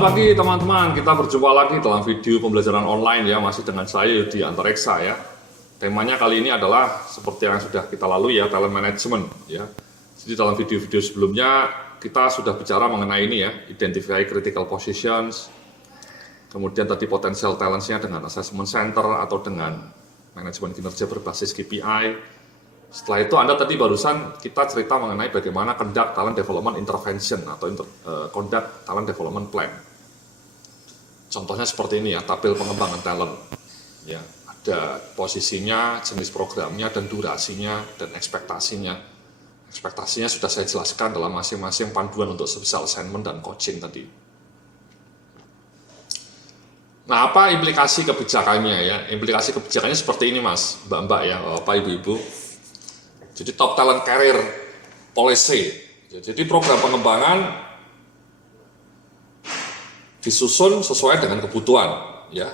Selamat pagi teman-teman, kita berjumpa lagi dalam video pembelajaran online ya, masih dengan saya Yudi Antareksa ya. Temanya kali ini adalah seperti yang sudah kita lalui ya, talent management ya. Jadi dalam video-video sebelumnya kita sudah bicara mengenai ini ya, identify critical positions, kemudian tadi potential talents-nya dengan assessment center atau dengan manajemen kinerja berbasis KPI. Setelah itu Anda tadi barusan kita cerita mengenai bagaimana conduct talent development intervention atau conduct talent development plan. Contohnya seperti ini ya, tabel pengembangan talent. Ya, ada posisinya, jenis programnya, dan durasinya, dan ekspektasinya. Ekspektasinya sudah saya jelaskan dalam masing-masing panduan untuk self assignment dan coaching tadi. Nah, apa implikasi kebijakannya ya? Implikasi kebijakannya seperti ini Mas, Mbak-mbak ya, Bapak Ibu-ibu. Jadi top talent career policy. Jadi program pengembangan disusun sesuai dengan kebutuhan, ya.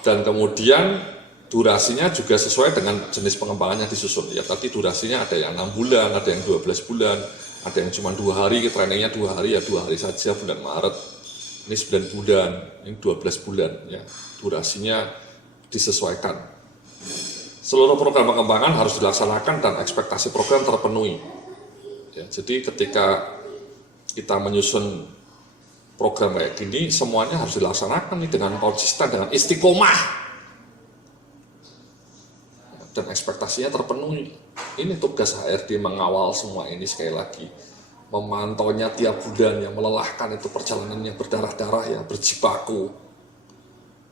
Dan kemudian durasinya juga sesuai dengan jenis pengembangannya disusun. Ya, tadi durasinya ada yang 6 bulan, ada yang 12 bulan, ada yang cuma 2 hari, trainingnya 2 hari ya 2 hari saja bulan Maret. Ini 9 bulan, ini 12 bulan, ya. Durasinya disesuaikan. Seluruh program pengembangan harus dilaksanakan dan ekspektasi program terpenuhi. Ya, jadi ketika kita menyusun program kayak gini, semuanya harus dilaksanakan nih dengan konsisten, dengan istiqomah. Dan ekspektasinya terpenuhi. Ini tugas HRD mengawal semua ini sekali lagi. Memantaunya tiap bulan yang melelahkan itu perjalanan yang berdarah-darah ya, berjibaku.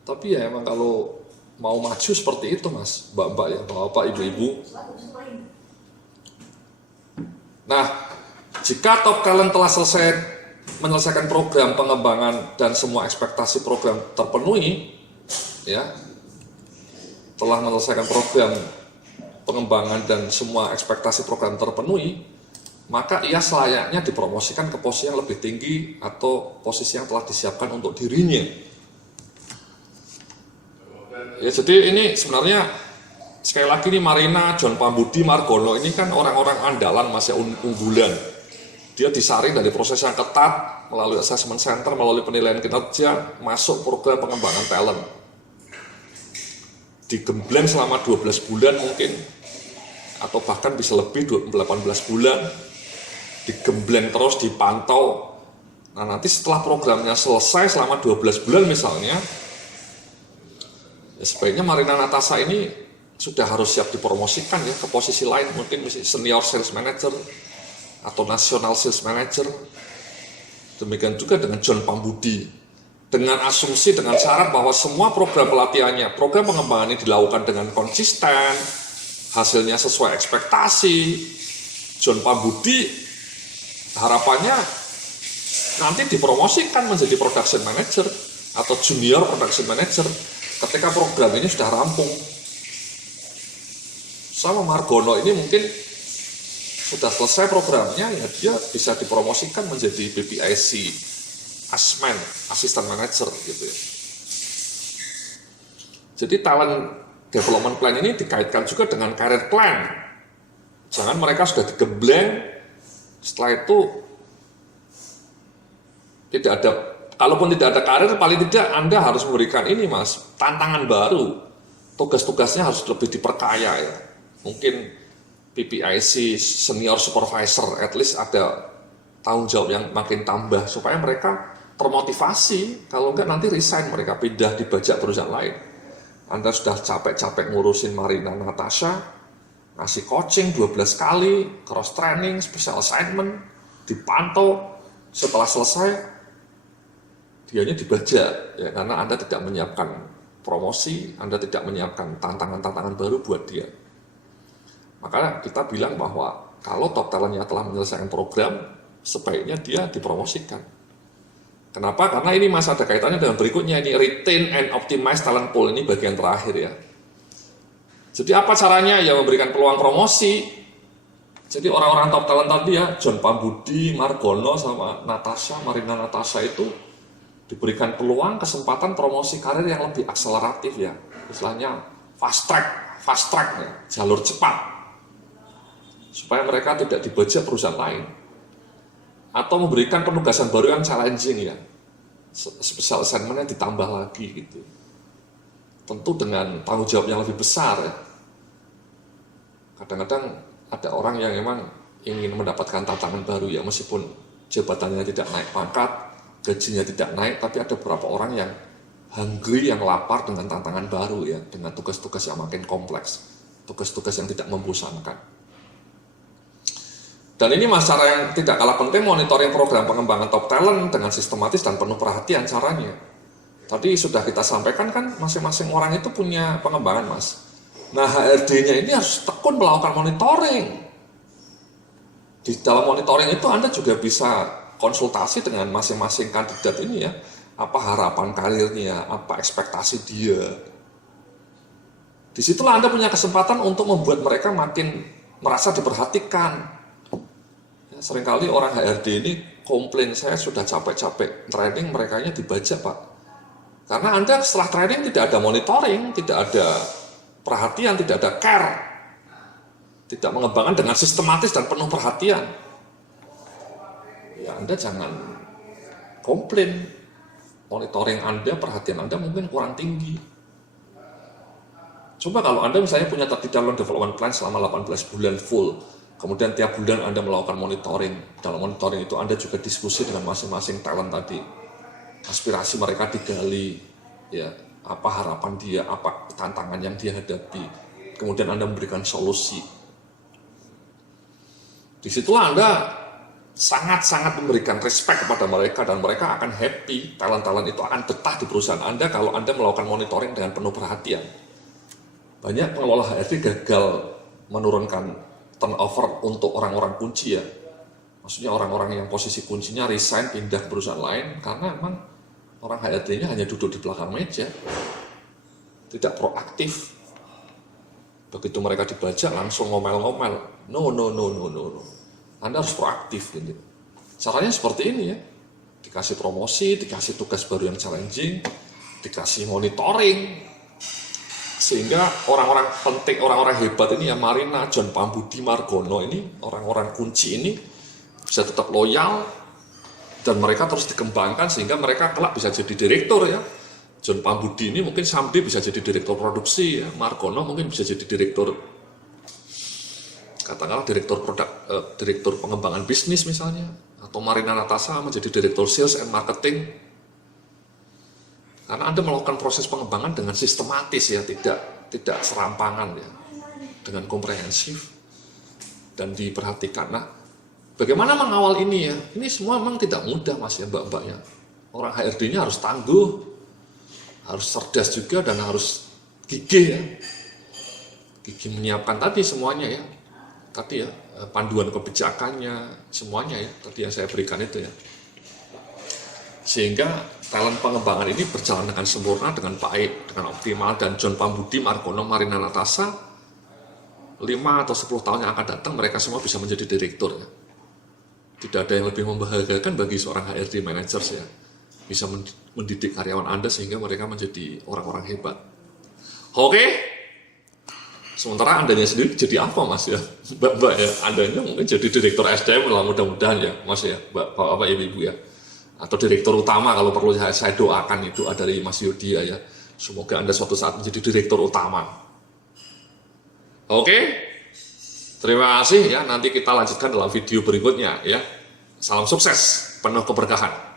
Tapi ya emang kalau mau maju seperti itu Mas, Mbak-mbak ya, Bapak, Ibu-ibu. Nah, jika top talent telah selesai menyelesaikan program pengembangan dan semua ekspektasi program terpenuhi, ya, telah menyelesaikan program pengembangan dan semua ekspektasi program terpenuhi, maka ia selayaknya dipromosikan ke posisi yang lebih tinggi atau posisi yang telah disiapkan untuk dirinya. Ya, jadi ini sebenarnya sekali lagi nih Marina, John Pambudi, Margono ini kan orang-orang andalan masih unggulan. Dia disaring dari proses yang ketat melalui assessment center, melalui penilaian kinerja, masuk program pengembangan talent. Digembleng selama 12 bulan mungkin, atau bahkan bisa lebih 18 bulan, digembleng terus, dipantau. Nah, nanti setelah programnya selesai selama 12 bulan misalnya, ya, sebaiknya Marina Natasha ini sudah harus siap dipromosikan ya ke posisi lain, mungkin senior sales manager atau national sales manager. Demikian juga dengan John Pambudi, dengan asumsi, dengan syarat bahwa semua program pelatihannya, program pengembangan ini dilakukan dengan konsisten, hasilnya sesuai ekspektasi. John Pambudi harapannya nanti dipromosikan menjadi production manager atau junior production manager ketika program ini sudah rampung. Sama Margono ini mungkin sudah selesai programnya, ya dia bisa dipromosikan menjadi BPIC ASMAN, Assistant Manager gitu ya. Jadi talent development plan ini dikaitkan juga dengan career plan. Jangan mereka sudah digembleng, setelah itu tidak ada. Kalaupun tidak ada karir, paling tidak Anda harus memberikan ini Mas, tantangan baru. Tugas-tugasnya harus lebih diperkaya ya. Mungkin PPIC senior supervisor, at least ada tanggung jawab yang makin tambah supaya mereka termotivasi. Kalau enggak nanti resign, mereka pindah dibajak perusahaan lain. Anda sudah capek-capek ngurusin Marina Natasha, ngasih coaching 12 kali, cross training, special assignment, dipantau, setelah selesai dianya dibajak ya, karena Anda tidak menyiapkan promosi, Anda tidak menyiapkan tantangan-tantangan baru buat dia. Makanya kita bilang bahwa kalau top talentnya telah menyelesaikan program, sebaiknya dia dipromosikan. Kenapa? Karena ini masih ada kaitannya dengan berikutnya, ini retain and optimize talent pool, ini bagian terakhir ya. Jadi apa caranya? Ya memberikan peluang promosi. Jadi orang-orang top talent tadi ya, John Pambudi, Margono sama Natasha, Marina Natasha itu diberikan peluang kesempatan promosi karir yang lebih akseleratif ya, istilahnya fast track ya, jalur cepat, supaya mereka tidak dibajak perusahaan lain. atau memberikan penugasan baru yang challenging ya, special assignment-nya ditambah lagi gitu. Tentu dengan tanggung jawab yang lebih besar ya. Kadang-kadang ada orang yang memang ingin mendapatkan tantangan baru ya, meskipun jabatannya tidak naik pangkat, gajinya tidak naik, tapi ada beberapa orang yang hungry, yang lapar dengan tantangan baru ya, dengan tugas-tugas yang makin kompleks, tugas-tugas yang tidak membosankan. Dan ini masalah yang tidak kalah penting, monitoring program pengembangan top talent dengan sistematis dan penuh perhatian caranya. Tadi sudah kita sampaikan kan, masing-masing orang itu punya pengembangan, Mas. Nah, HRD-nya ini harus tekun melakukan monitoring. Di dalam monitoring itu Anda juga bisa konsultasi dengan masing-masing kandidat ini ya. Apa harapan karirnya, apa ekspektasi dia. Disitulah Anda punya kesempatan untuk membuat mereka makin merasa diperhatikan. Ya, seringkali orang HRD ini komplain, saya sudah capek-capek training, merekanya dibajak Pak. Karena Anda setelah training tidak ada monitoring, tidak ada perhatian, tidak ada care, tidak mengembangkan dengan sistematis dan penuh perhatian. Ya Anda jangan komplain, monitoring Anda, perhatian Anda mungkin kurang tinggi. Coba kalau Anda misalnya punya talent development plan selama 18 bulan full, kemudian tiap bulan Anda melakukan monitoring. Dalam monitoring itu Anda juga diskusi dengan masing-masing talent tadi. Aspirasi mereka digali, ya, apa harapan dia, apa tantangan yang dia hadapi. Kemudian Anda memberikan solusi. Disitulah Anda sangat-sangat memberikan respect kepada mereka dan mereka akan happy. Talent-talent itu akan betah di perusahaan Anda kalau Anda melakukan monitoring dengan penuh perhatian. Banyak pengelola HRD gagal menurunkan turnover untuk orang-orang kunci ya. Maksudnya orang-orang yang posisi kuncinya resign, pindah ke perusahaan lain karena memang orang HRD-nya hanya duduk di belakang meja, tidak proaktif. Begitu mereka dibaca langsung ngomel-ngomel. No. Anda harus proaktif gitu. Caranya seperti ini ya. Dikasih promosi, dikasih tugas baru yang challenging, dikasih monitoring. Sehingga orang-orang penting, orang-orang hebat ini ya, Marina, John Pambudi, Margono ini, orang-orang kunci ini bisa tetap loyal dan mereka terus dikembangkan sehingga mereka kelak bisa jadi direktur ya. John Pambudi ini mungkin someday bisa jadi direktur produksi ya. Margono mungkin bisa jadi direktur, katakanlah direktur produk, direktur pengembangan bisnis misalnya, atau Marina Natasha menjadi direktur sales and marketing. Karena Anda melakukan proses pengembangan dengan sistematis ya, tidak serampangan ya, dengan komprehensif dan diperhatikan. Nah, bagaimana mengawal ini ya? Ini semua memang tidak mudah Mas ya, Mbak-mbak ya. Orang HRD-nya harus tangguh, harus cerdas juga dan harus gigih ya. Gigih menyiapkan tadi semuanya ya. Tadi ya, panduan kebijakannya, semuanya ya. Tadi yang saya berikan itu ya. Sehingga talent pengembangan ini berjalan dengan sempurna, dengan baik, dengan optimal, dan John Pambudi, Margono, Marina Natasha 5 atau 10 tahun yang akan datang mereka semua bisa menjadi direktur ya. Tidak ada yang lebih membahagiakan bagi seorang HRD manager ya, bisa mendidik karyawan Anda sehingga mereka menjadi orang-orang hebat. Oke, sementara Andanya sendiri jadi apa Mas ya, Mbak ya, Andanya mungkin jadi direktur SDM lah mudah-mudahan ya Mas ya, Bapak Ibu ya, atau direktur utama kalau perlu saya doakan itu dari Mas Yodia ya, semoga Anda suatu saat menjadi direktur utama. Oke, terima kasih ya, nanti kita lanjutkan dalam video berikutnya ya. Salam sukses, penuh keberkahan.